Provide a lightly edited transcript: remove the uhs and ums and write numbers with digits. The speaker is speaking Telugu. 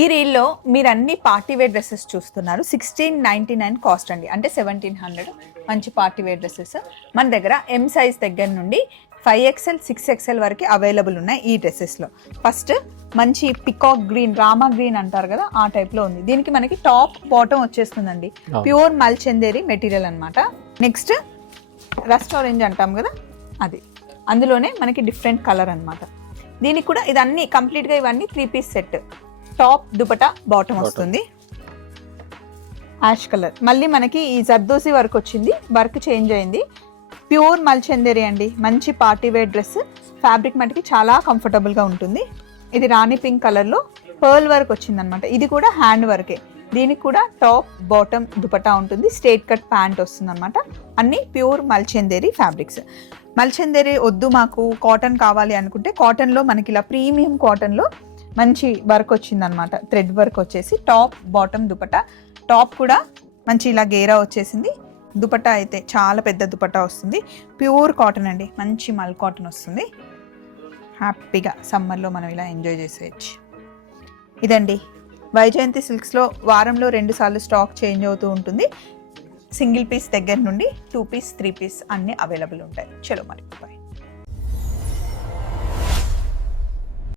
ఈ రీల్లో మీరు అన్ని పార్టీ వేర్ డ్రెస్సెస్ చూస్తున్నారు. 1699 కాస్ట్ అండి, అంటే 1700. మంచి పార్టీ వేర్ డ్రెస్సెస్ మన దగ్గర ఎం సైజ్ దగ్గర నుండి 5XL 6XL వరకు అవైలబుల్ ఉన్నాయి ఈ డ్రెస్సెస్లో. ఫస్ట్ మంచి పికాక్ గ్రీన్, రామా గ్రీన్ అంటారు కదా, ఆ టైప్లో ఉంది. దీనికి మనకి టాప్ బాటమ్ వచ్చేస్తుందండి, ప్యూర్ మల్చందేరి మెటీరియల్ అనమాట. నెక్స్ట్ రస్ట్ ఆరెంజ్ అంటాం కదా, అది అందులోనే మనకి డిఫరెంట్ కలర్ అనమాట. దీనికి కూడా ఇదన్నీ కంప్లీట్గా ఇవన్నీ 3 piece set. Top dupatta bottom వస్తుంది, యాష్ కలర్. మళ్ళీ మనకి ఈ జర్దోసి వర్క్ వచ్చింది, వర్క్ చేంజ్ అయింది. ప్యూర్ మల్చందేరి అండి, మంచి పార్టీ వేర్ డ్రెస్. ఫ్యాబ్రిక్ మటుకి చాలా కంఫర్టబుల్గా ఉంటుంది. ఇది రాణి పింక్ కలర్లో పర్ల్ వర్క్ వచ్చిందనమాట. ఇది కూడా హ్యాండ్ వర్కే. దీనికి కూడా టాప్ బాటమ్ దుపటా ఉంటుంది, స్ట్రేట్ కట్ ప్యాంట్ వస్తుంది అనమాట. అన్ని ప్యూర్ మల్చందేరి ఫ్యాబ్రిక్స్. మల్చందేరి వద్దు మాకు కాటన్ కావాలి అనుకుంటే, కాటన్లో మనకి ఇలా ప్రీమియం కాటన్లో మంచి వర్క్ వచ్చిందనమాట. థ్రెడ్ వర్క్ వచ్చేసి టాప్ బాటమ్ దుపటా. టాప్ కూడా మంచి ఇలా గేరా వచ్చేసింది. దుపటా అయితే చాలా పెద్ద దుపటా వస్తుంది. ప్యూర్ కాటన్ అండి, మంచి మల్ కాటన్ వస్తుంది. హ్యాపీగా సమ్మర్లో మనం ఇలా ఎంజాయ్ చేసేయచ్చు. ఇదండి వైజయంతి సిల్క్స్లో వారంలో 2 సార్లు స్టాక్ చేంజ్ అవుతూ ఉంటుంది. సింగిల్ పీస్ దగ్గర నుండి 2 పీస్ 3 పీస్ అన్నీ అవైలబుల్ ఉంటాయి. చలో మరి బాయ్.